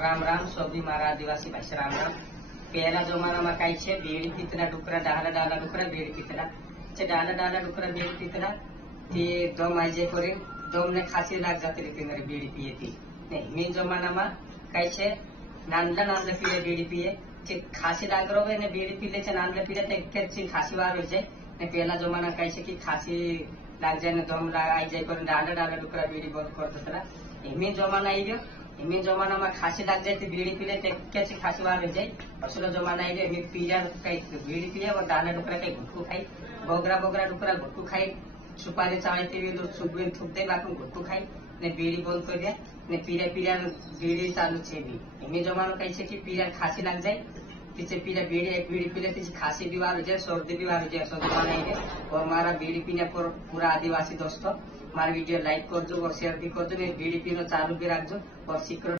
राम राम सभी मारा आदिवासी भाषा राम राम। पहला जमाना में कई छे बीड़ी पीतला डुकरा डाला डाला डुकरा बीड़ी पीतला छे डाला डाला डुकरा बीड़ी पीतला ते दम आजे करे दम ने खासी लाग जाती रीति मेरे बीड़ी पिए थी नहीं मेन जमाना में कई छे नांदला नांदला पीए बीड़ी पिए छे खासी लाग रहे ने बीड़ी पीले छे नांदला पीले ते के खासी वार हो जाए ने पहला जमाना कई छे कि खासी लाग जाए ने दम लाग आई जाए करे डाला डाला डुकरा बीड़ी बंद कर देतला मेन जमाना आई गयो मेन जमाना में खासी लग जाए बीड़ी पीले कैसे खासी बार हो जाए असलो जमाना आई गए पीला कई बीड़ी पिए और दाना डुकरा कई घुटू खाई बोगरा बोगरा डुकरा घुटू खाई सुपारी चावती सुबह थूक दे बाकी घुटू खाई ने बीड़ी बंद कर दिया ने पीला पीला बीड़ी चालू छे भी मेन जमाना कैसे कि पीला खासी लग जाए पीछे पीला बीड़ी एक बीड़ी पीले पीछे खासी बीमार हो जाए सर्दी बीमार हो जाए ऐसा जमाना आई गए और हमारा बीड़ी पीने पर पूरा आदिवासी दोस्तों हमारे वीडियो लाइक कर दो और शेयर भी कर दो बीड़ी पीना चालू भी रख दो और सीक्रेट